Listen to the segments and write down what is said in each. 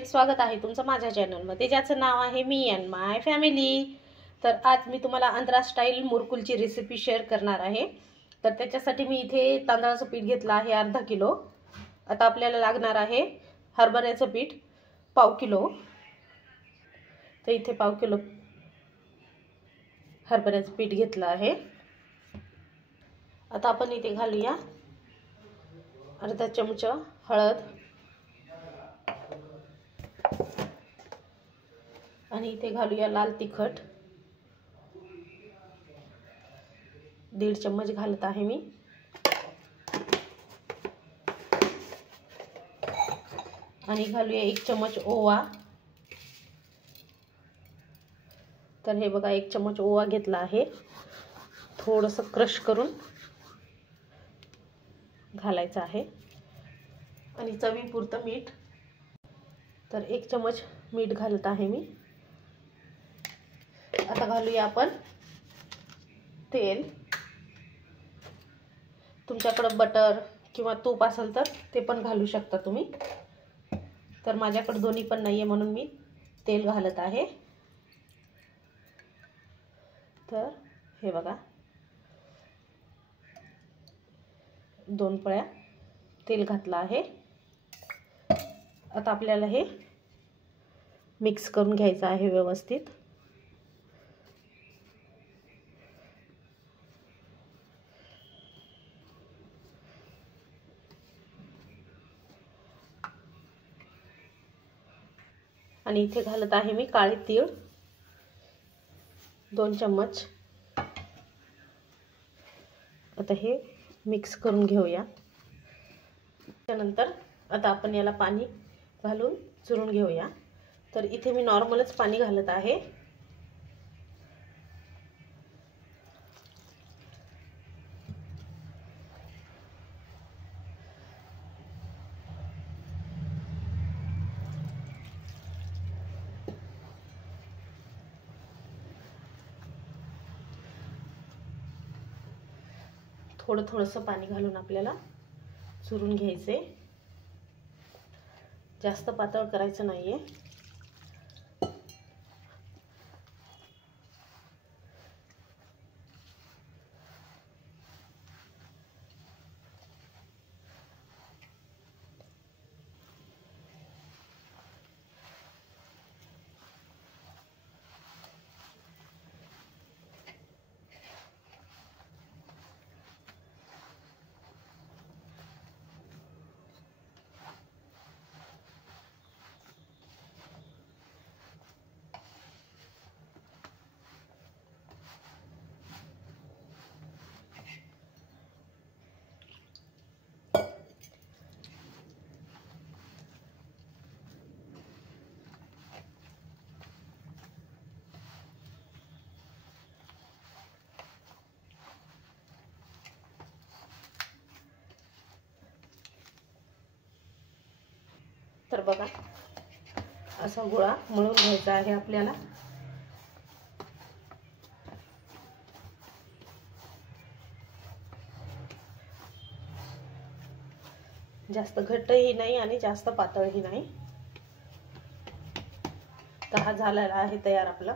Friends, स्वागत आहे तुमचं माझ्या चॅनलमध्ये, ज्याचं नाव आहे मी अँड माय फॅमिली। तर आज मी तुम्हाला आंध्रा स्टाईल मुरकुलची रेसिपी शेअर करणार आहे। तर त्याच्यासाठी मी इथे तांदळाचं पीठ घेतलं आहे अर्धा किलो। आता आपल्याला लागणार आहे हरभऱ्याचं पीठ पाव किलो। तर इथे पाव किलो हरभऱ्याचं पीठ घेतलं आहे। आता आपण इथे घालूया अर्धा चमचा हळद आणि इथे घालूया लाल तिखट 1.5 चम्मच घालत आहे मी। आणि घालूया 1 चम्मच ओवा। तर हे बघा 1 चम्मच ओवा घेतला आहे, थोडंसं क्रश करून घालायचं आहे। आणि चवीपुरतं मीठ, तर 1 चम्मच मीठ घालत आहे मी। आता घालूया आपण तेल। तुमच्याकडे बटर किंवा तूप असेल तर ते पण घालू शकता तुम्ही। तर माझ्याकडे दोन्ही पण नाहीये म्हणून मी तेल घालत आहे। तर हे बघा 2 पळ्या तेल घातलं आहे। आता आपल्याला हे मिक्स करून घ्यायचं आहे व्यवस्थित। आणि इथे घालत आहे मी काळे तीळ 2 चम्मच। आता हे मिक्स करून घेऊया। त्यानंतर आता आपण याला पाणी घालून चुरून घेऊया। तर इथे मी नॉर्मलच पाणी घालत आहे। थोडंसं पाणी घालून आपल्याला चुरून घ्यायचे, जास्त पातळ करायचं नाहीये। तर बघा असा गोळा मळून घ्यायचा आहे आपल्याला। जास्त घट्टही नाही आणि जास्त पातळही नाही। तर हा झालेला आहे तयार आपला।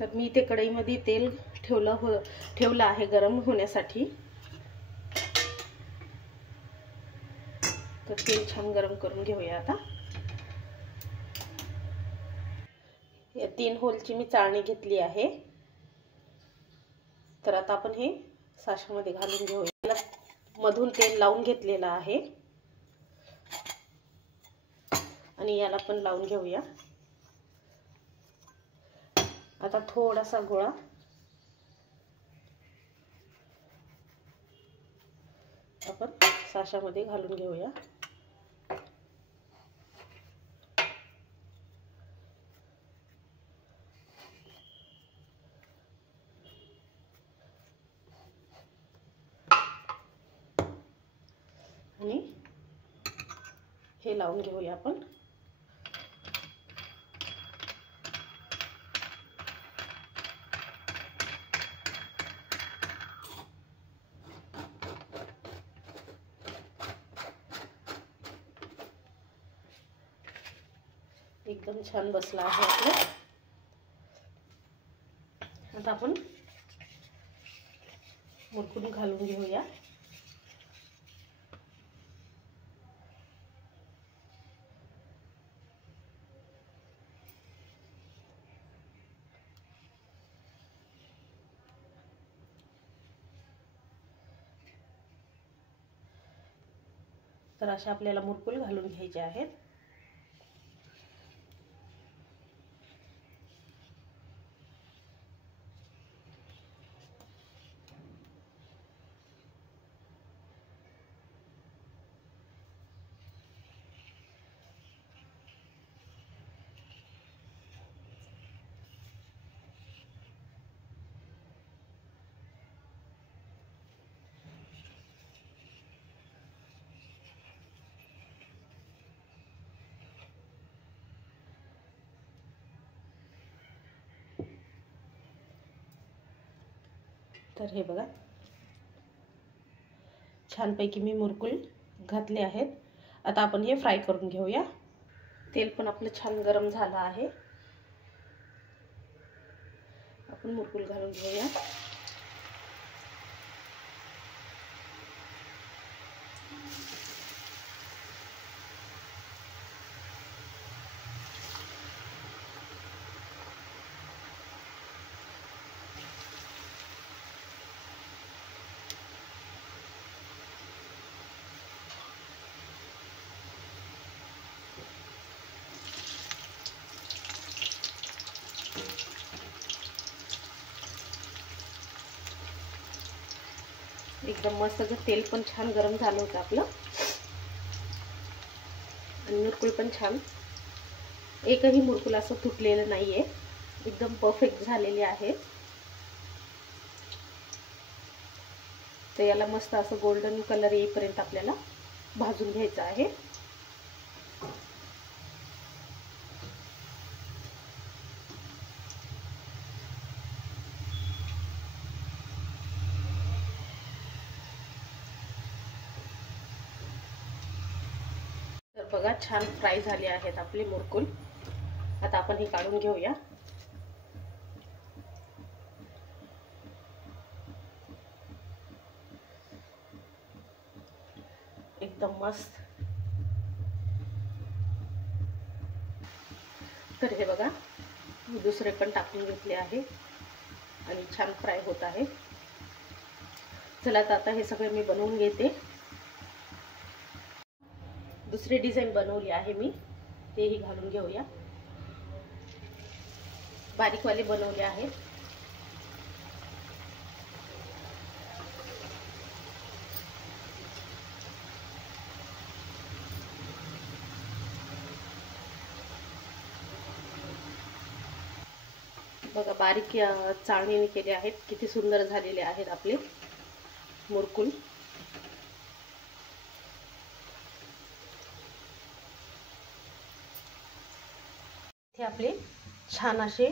तर मी इथे कढईमध्ये तेल ठेवलं आहे गरम होण्यासाठी। तर तेल छान गरम करून घेऊया। आता या 3 होलची मी चाळणी घेतली आहे। तर आता आपण हे साच्यामध्ये घालून घेऊया। मधून तेल लावून घेतलेलं आहे आणि याला पण लावून घेऊया। आता थोडासा गोळा आपण साच्यामध्ये घालून घेऊया। आणि हे लावून घेऊया आपण। एकदम छान बसला आहे आपलं. आता आपण मुरकुल घालून घेऊया. तर अशा आपल्याला मुरकुल घालून घ्यायचे आहेत. तर हे बघा, छानपैकी मी मुरकुल घातले आहेत. आता आपण हे फ्राय करून घेऊया. तेल पण आपलं छान गरम झालं आहे. आपण मुरकुल घालून घेऊया. एकदम मस्त असं तेल पण छान गरम झालं होतं आपलं. आणि मुरकुल पण छान, एकही मुरकुल असं तुटलेलं नाहीये. एकदम परफेक्ट झालेले आहे. तर याला मस्त असं गोल्डन कलर येईपर्यंत आपल्याला भाजून घ्यायचं आहे. तर बघा, छान फ्राय झाले आहेत आपले मुरकुल. आता आपण हे काढून घेऊया. एकदम मस्त. तर हे बघा, मी दुसरे पण टाकून घेतले आहे आणि छान फ्राय होत आहे. चला तर आता हे सगळे मी बनवून घेते. दुसरी डिझाइन बनवली आहे मी, तेही घालून घेऊया. बारीकवाले बनवले आहेत. बघा, बारीक चाळणीने केले आहेत. किती सुंदर झालेले आहेत आपले मुरकुल. हे आपले छान असे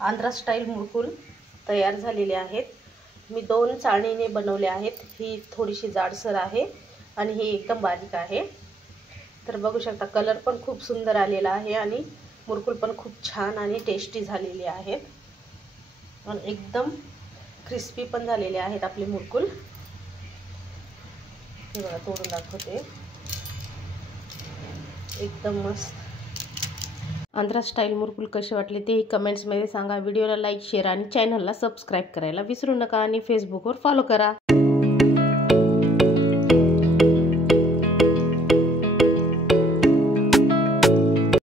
आंध्रा स्टाईल मुरकुल तयार झालेले आहेत. मी 2 चाळणीने बनवले आहेत. ही थोडीशी जाडसर आहे आणि ही एकदम बारीक आहे. तर बघू शकता, कलर पण खूप सुंदर आलेला आहे आणि मुरकुल पण खूप छान आणि टेस्टी झालेले आहेत. आणि एकदम क्रिस्पी पण झालेले आहेत आपले मुरकुल. हे बघा, तोडून दाखवते. एकदम मस्त. आंध्रा स्टाईल मुरकुल कसे वाटले तेही कमेंट्समध्ये सांगा. व्हिडिओला लाईक, शेअर आणि चॅनलला सबस्क्राईब करायला विसरू नका आणि फेसबुकवर फॉलो करा.